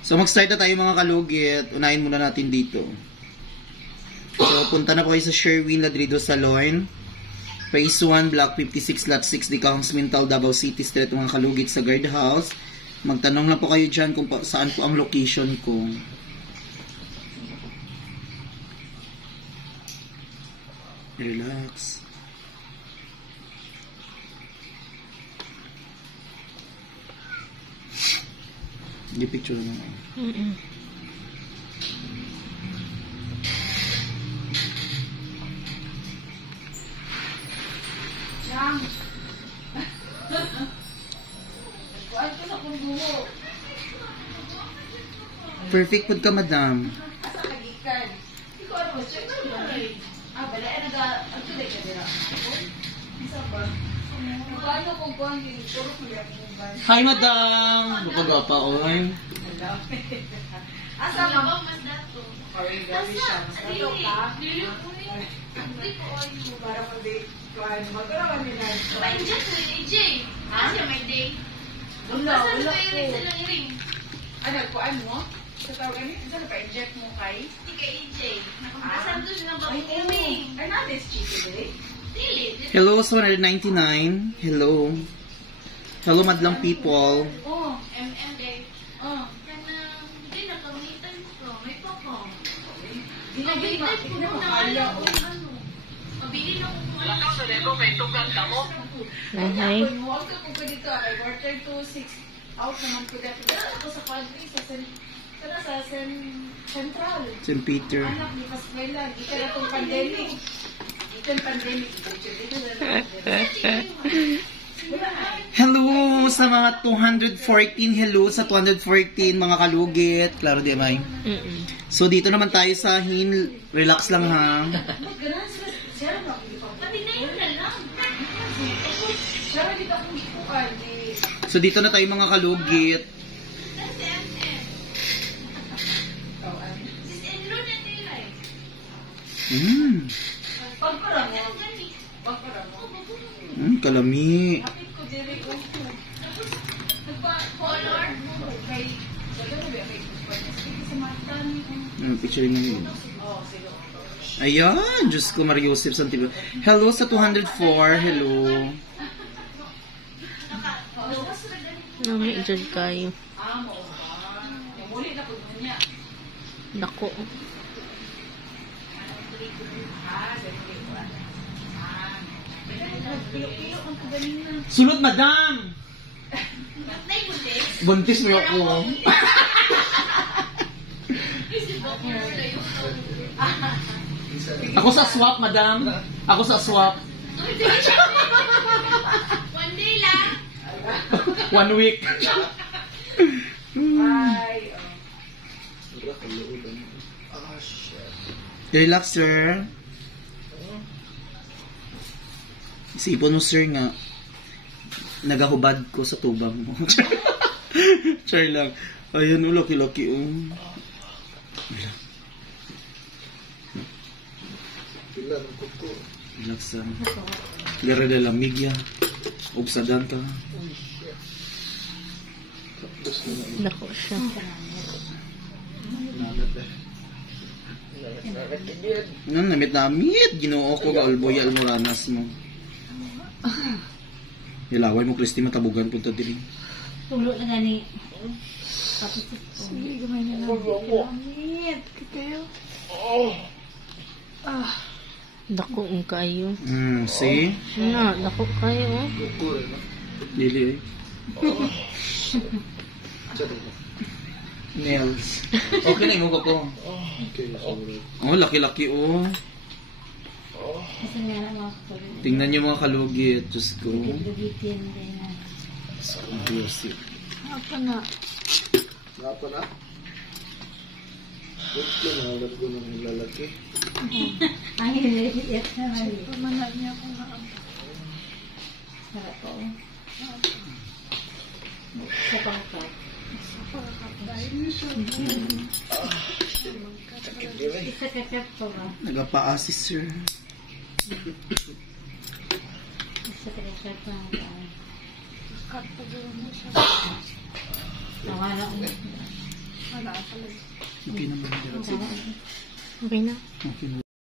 So mag-start na tayo mga kalugit. Unahin muna natin dito. So punta na po kayo sa Sherwin Ladrido Salon. Phase 1, Block 56, Lot 6, Dicahongs Mintal, Davao City Street, mga kalugit sa guardhouse. Magtanong na po kayo dyan kung saan po ang location ko. Relax. Hindi picture na ako. Perfect food ka, madam. Hi, madam! Mapag-apa, oy. Asa ba mas dato? Sorry, gabi siya. Mas dato ka? Para magkaroon nila. Pa-inject mo yung AJ. Kasi may day. Wala Asa ko. na yung ring sa lang ring? Ano, kuan mo? Sa tawag ganit, saan pa-inject mo kay? Hindi kay AJ. Nakapagasan doon siya ng bagong Ay, ring. ay, na-this chicken today? Dili. Hello, 199. Hello. Hello, madlang people. Oh, MM day. Oh, kanang hindi na kamitan ko. May pako. Kamitan ko na ala o ano. Mabili na ko kung ano. Sa lego, may tugang tamo. Hi. Huwag ka po dito. I water to 6 out naman ko dito. Ako sa Padre, sa Central. St. Peter. Anak ni Pascuela, di ka na itong pandemic. Dito yung pandemic. Dito na Hello sa mga 214. Hello sa 214 mga kalugit. Klaro di may. So dito naman tayo sa relax lang ha. Patinayin na lang. So dito na tayo mga kalugit. Kasi MM. Sis Enro na nila eh. Pagpara mo. Ano gani? Pagpara mo. Kalami. Kapit ko diri ko. Color. Kay, wala na ba kay Sige sa matan. Picturing na yun. Oh, sige. Ayan, Diyos ko, Mario Joseph Santiago. Hello sa 204. Hello. Nami dyan kayo. Mo ba? Muli na po niya. Dako. Sulot, madam! Nay bulis. Buntis mo ako. Ako sa swap, madam. Ako sa swap. One day lang. 1 week. Ay, Relax, sir. Isipon mo, sir, nga. Nagahubad ko sa tubang mo. Char lang. Ayun, laki-laki. Relax lang. Gara na lamig ya. Ubsadan ka. Dako siya. Namit. Ginoo ko ka Alboy Almoranas mo. Hilaway mo, Christy, matabugan punta din. Tulo na gani. sige, gamay na lang. Amit, kayo. Dako ang kayo. See? Na, dako kayo. Lili, Nails. Okay na yung ko. Oh, laki-laki, oh. Kasi nga na mga kulit. Tingnan niyo mga kalugit. Diyos ko. Dugitin din na. Seriously. Apa na? Apa na? Gusto na alam ko ng lalaki. Ay, nililiit na mali. Pamanan niya ko na ang Sarap po. Sa pangkat. Isa kakat po ba? Nagapa-assist, sir. Isa kakat po. cut pa doon mo siya. Nawala ko. na. Okay naman. Okay na. Okay na.